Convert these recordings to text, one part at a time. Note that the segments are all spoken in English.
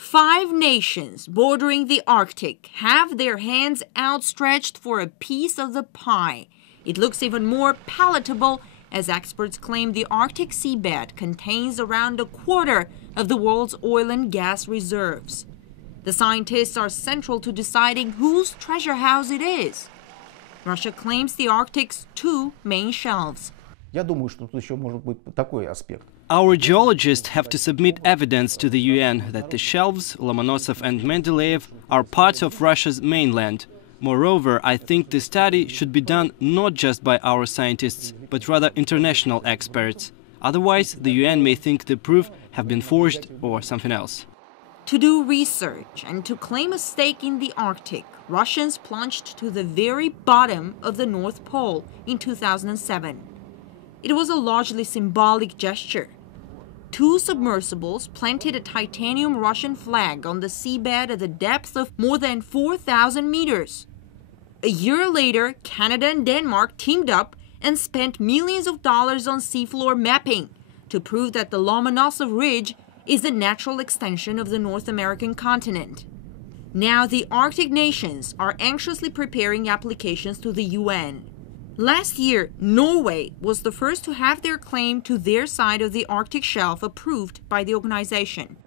5 nations bordering the Arctic have their hands outstretched for a piece of the pie. It looks even more palatable as experts claim the Arctic seabed contains around a quarter of the world's oil and gas reserves. The scientists are central to deciding whose treasure house it is. Russia claims the Arctic's 2 main shelves. Our geologists have to submit evidence to the UN that the shelves, Lomonosov and Mendeleev, are part of Russia's mainland. Moreover, I think the study should be done not just by our scientists, but rather international experts. Otherwise, the UN may think the proof have been forged or something else. To do research and to claim a stake in the Arctic, Russians plunged to the very bottom of the North Pole in 2007. It was a largely symbolic gesture. 2 submersibles planted a titanium Russian flag on the seabed at a depth of more than 4,000 meters. A year later, Canada and Denmark teamed up and spent millions of dollars on seafloor mapping to prove that the Lomonosov Ridge is a natural extension of the North American continent. Now the Arctic nations are anxiously preparing applications to the UN. Last year, Norway was the first to have their claim to their side of the Arctic shelf approved by the organization.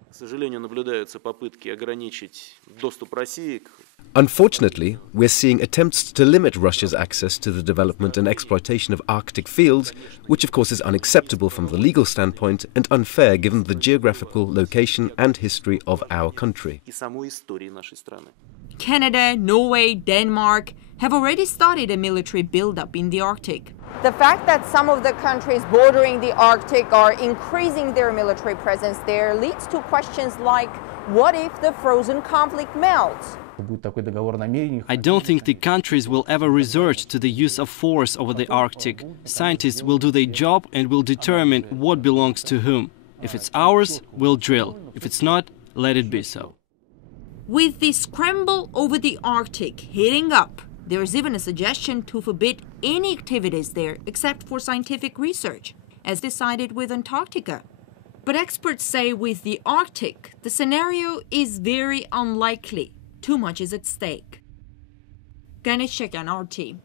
Unfortunately, we're seeing attempts to limit Russia's access to the development and exploitation of Arctic fields, which of course is unacceptable from the legal standpoint and unfair given the geographical location and history of our country. Canada, Norway, Denmark have already started a military buildup in the Arctic. The fact that some of the countries bordering the Arctic are increasing their military presence there leads to questions like, what if the frozen conflict melts? I don't think the countries will ever resort to the use of force over the Arctic. Scientists will do their job and will determine what belongs to whom. If it's ours, we'll drill. If it's not, let it be so. With the scramble over the Arctic heating up, there's even a suggestion to forbid any activities there except for scientific research, as decided with Antarctica. But experts say with the Arctic, the scenario is very unlikely. Too much is at stake. Ganesh Chekyan, RT.